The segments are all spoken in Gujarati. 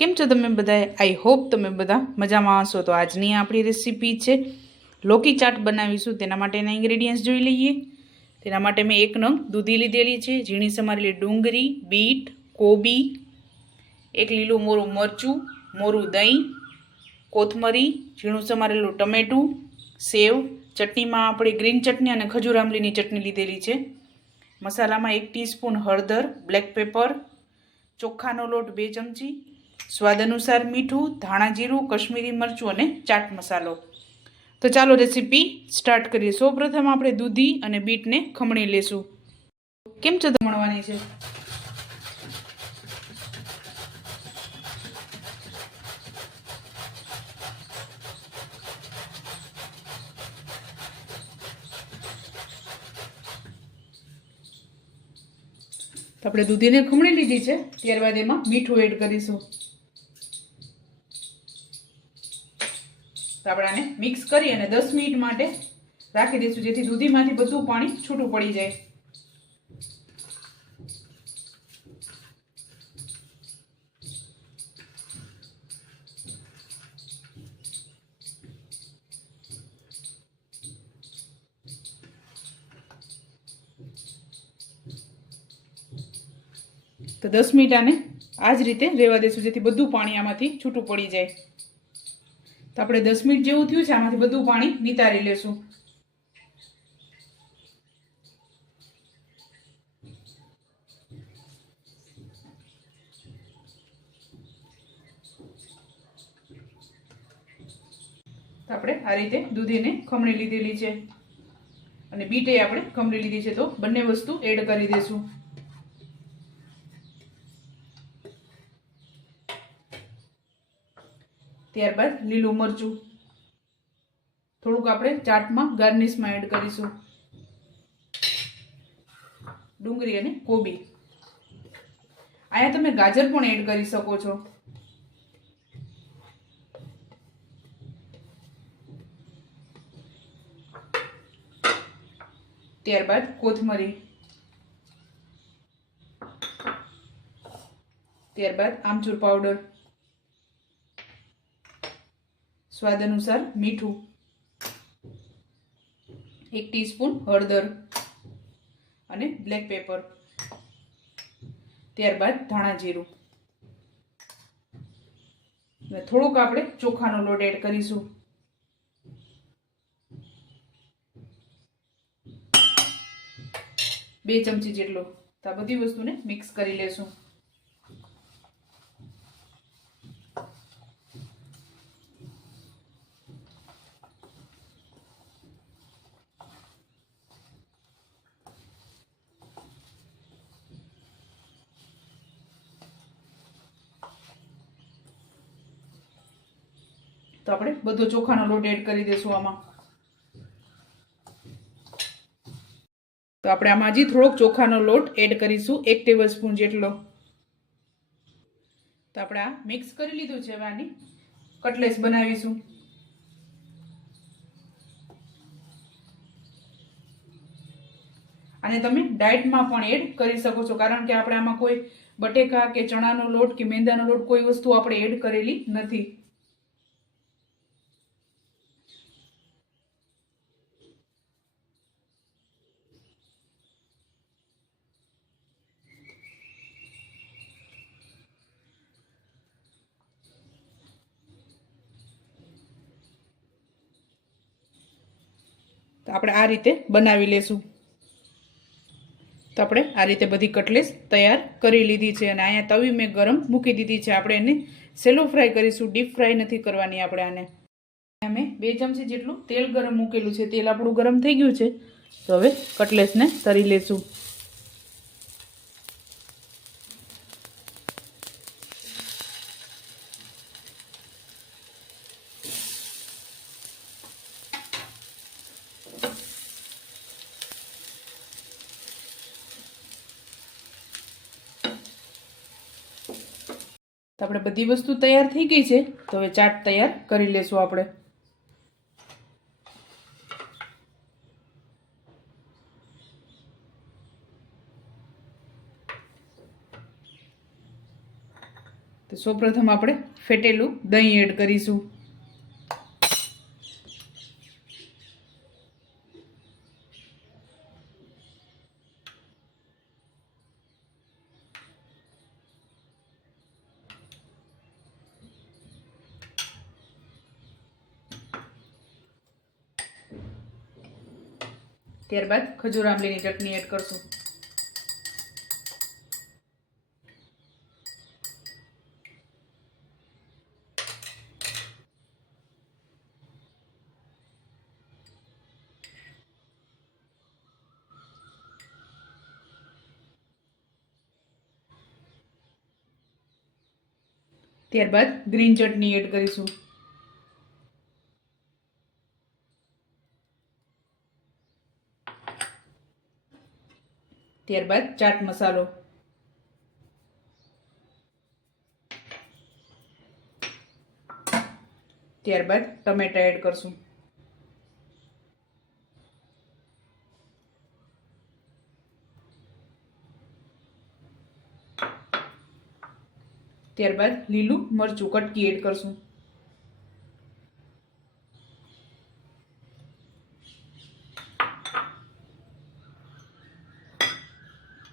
કેમ છો તમે બધા? આઈ હોપ તમે બધા મજામાં હશો. તો આજની આપણી રેસીપી છે લોકી ચાટ બનાવીશું. તેના માટેના ઇન્ગ્રેડિયન્ટ્સ જોઈ લઈએ. તેના માટે મેં 1 નંગ દૂધી લીધેલી છે, ઝીણી સમારેલી ડુંગળી, બીટ, કોબી, 1 લીલું મોરું મરચું, મોરું દહીં, કોથમરી, ઝીણું સમારેલું ટમેટું, સેવ, ચટણીમાં આપણે ગ્રીન ચટણી અને ખજૂર આંબલીની ચટણી લીધેલી છે. મસાલામાં 1 ટીસ્પૂન હળદર, બ્લેક પેપર, ચોખાનો લોટ 2 ચમચી, સ્વાદ અનુસાર મીઠું, ધાણા જીરું, કશ્મીરી મરચું અને ચાટ મસાલો. તો ચાલો રેસીપી સ્ટાર્ટ કરીએ. સૌપ્રથમ આપણે દૂધી અને બીટને ખમણી લેશું. કેમ છો ખમણવાની છે? તો આપણે દૂધીને ખમણી લીધી છે. ત્યારબાદ એમાં મીઠું એડ કરીશું. તો આપણે આને મિક્સ કરી અને 10 મિનિટ માટે રાખી દઈશું, જેથી દૂધીમાંથી બધું પાણી છૂટું પડી જાય. તો 10 મિનિટ આને આ જ રીતે રહેવા દઈશું, જેથી બધું પાણી આમાંથી છૂટું પડી જાય. તો આપણે 10 મિનિટ જેવું થયું છે, આમાંથી બધું પાણી નિતારી લેશું. તો આપણે આ રીતે દૂધીને ખમણી લીધેલી છે અને બીટે આપણે ખમણી લીધી છે. તો બંને વસ્તુ એડ કરી દઈશું. ત્યારબાદ લીલું મરચું થોડુંક આપણે ચાટમાં ગાર્નિશમાં એડ કરીશું. ડુંગળી અને કોબી, અહીંયા તમે ગાજર પણ એડ કરી શકો છો. ત્યારબાદ કોથમરી, ત્યારબાદ આમચૂર પાવડર, સ્વાદ અનુસાર મીઠું, 1 ટીસ્પૂન હળદર અને બ્લેક પેપર, ત્યારબાદ ધાણા જીરું. થોડુંક આપણે ચોખાનો લોટ એડ કરીશું. બે ચમચી જેટલો. તો આ બધી વસ્તુને મિક્સ કરી લેશું. તો આપણે બધો ચોખાનો લોટ એડ કરી દઈશું આમાં. તો આપણે આમાં હજી થોડોક ચોખાનો લોટ એડ કરીશું, 1 ટેબલસ્પૂન જેટલો. તો આપણે આ મિક્સ કરી લીધું છે. હવે આની કટલેસ બનાવીશું. અને તમે ડાયટમાં પણ એડ કરી શકો છો, કારણ કે આપણે આમાં કોઈ બટેકા કે ચણાનો લોટ કે મેંદાનો લોટ કોઈ વસ્તુ આપણે એડ કરેલી નથી. તો આપણે આ રીતે બનાવી લેશું. તો આપણે આ રીતે બધી કટલેસ તૈયાર કરી લીધી છે અને અહીંયા તવી મેં ગરમ મૂકી દીધી છે. આપણે એને સેલો ફ્રાય કરીશું, ડીપ ફ્રાય નથી કરવાની આપણે આને. મેં 2 ચમચી જેટલું તેલ ગરમ મૂકેલું છે. તેલ આપણું ગરમ થઈ ગયું છે. તો હવે કટલેસને તળી લેશું. તો આપણે બધી વસ્તુ તૈયાર થઈ ગઈ છે. તો હવે ચાટ તૈયાર કરી લેશું આપણે. તો તો સૌપ્રથમ આપણે ફેટેલું દહીં એડ કરીશું. ત્યારબાદ ખજૂર આંબલીની ચટણી એડ કરશું. ત્યારબાદ ગ્રીન ચટણી એડ કરીશું. ત્યારબાદ ચાટ મસાલો, ત્યારબાદ ટમેટા એડ કરશું. ત્યારબાદ લીલું મરચું કટકી એડ કરશું.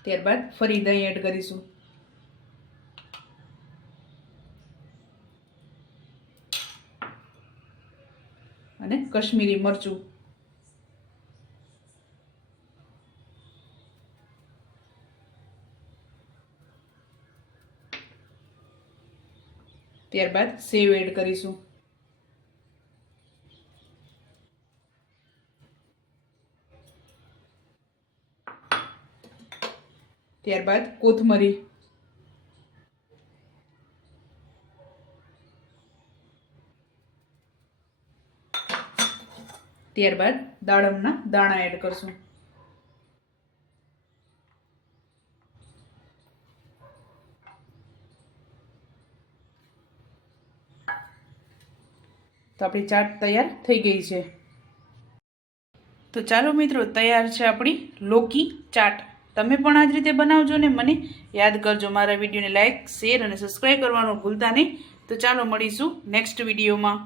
ત્યારબાદ ફરી દહીં એડ કરીશું. અને કશ્મીરી મરચું. ત્યારબાદ સેવ એડ કરીશું. ત્યારબાદ કોથમરી. ત્યારબાદ દાડમના દાણા એડ કરશું. તો આપણી ચાટ તૈયાર થઈ ગઈ છે. તો ચાલો મિત્રો, તૈયાર છે આપણી લોકી ચાટ. તમે પણ આ જ રીતે બનાવજો ને મને યાદ કરજો. મારા વિડીયોને લાઇક, શેર અને સબસ્ક્રાઈબ કરવાનું ભૂલતા નહીં. તો ચાલો મળીશું નેક્સ્ટ વિડીયોમાં.